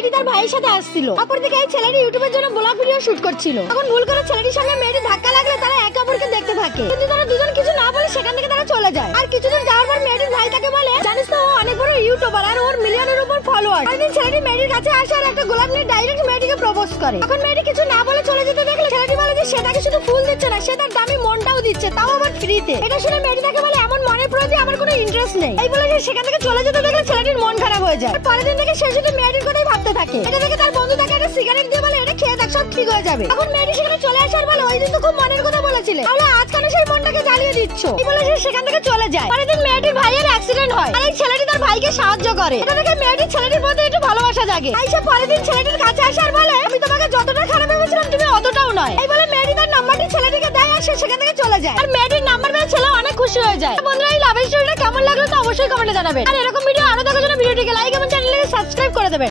মেয়েটি তার ভাইয়ের সাথে আসছিল। অপরদিকে এই ছেলেটি ইউটিউবের জন্য ব্লগ ভিডিও শুট করছিল। তখন ভুল করে ছেলেটির সঙ্গে মেয়েটি ধাক্কা লাগলে তারা একে অপরকে দেখতে থাকে, কিন্তু তারা দুজন কিছু না বলে সেখান থেকে তারা চলে যায়। আর কিছুদিন যাওয়ার পর মেয়েটির ভাই তাকে বলে, জানিস তো ও অনেক বড় ইউটিউবার আর ওর মিলিয়নের উপর ফলোয়ার। একদিন ছেলেটি মেয়েটির কাছে আসে আর একটা গোলাপ নিয়ে ডাইরেক্ট মেয়েটিকে প্রপোজ করে। তখন মেয়েটি কিছু না বলে চলে যেতে দেখলে ছেলেটি বলে যে সে তাকে শুধু ফুল দিচ্ছে না, সে তার দামি মনটাও দিচ্ছে, তাও আবার ফ্রিতে। এটা শুনে মেয়েটি তাকে বলে, এমন মনের প্রতি আমার কোনো ইন্টারেস্ট নেই। এই বলে সেখান থেকে চলে যেতে দেখলে ছেলেটির মন খারাপ হয়ে যায়। পরের দিন থেকে সে শুধু মেয়েটির কথাই ভাবতে থাকে। এটা দেখে তার বন্ধু তাকে একটা সিগারেট দিয়ে বলে, এটা খেয়ে দেখ সব ঠিক হয়ে যাবে। তখন মেয়েটি সেখানে চলে আসার বলে, ওই দিন তো খুব মনের কথা বলেছিলে, তাহলে আজ কেন সেই মনটাকে জ্বালিয়ে দিচ্ছ? এই বলে সে সেখান থেকে চলে যায়। পরের দিন মেয়েটির ভাইয়ের অ্যাক্সিডেন্ট হয় আর এই ছেলেটি তার ভাইকে সাহায্য করে। এটা দেখে মেয়েটির ছেলেটির প্রতি একটু ভালোবাসা জাগে। আইসা পরের দিন ছেলেটির কাছে আসে আর বলে, আমি তোমাকে যতটা খারাপ ভেবেছিলাম তুমি অতটাও নয়। এই বলে মেয়েটি তার নাম্বারটি ছেলেটিকে দেয় আর সে সেখান থেকে চলে যায়। আর মেয়েটির নাম্বার পেয়ে ছেলে অনেক খুশি হয়ে যায়। বন্ধুরা, এই লাভ স্টোরিটা কেমন লাগলো তো অবশ্যই কমেন্টে জানাবেন। আর এরকম ভিডিও আরো দেখার জন্য ভিডিওটিকে লাইক এবং চ্যানেলটিকে সাবস্ক্রাইব করে দেবেন।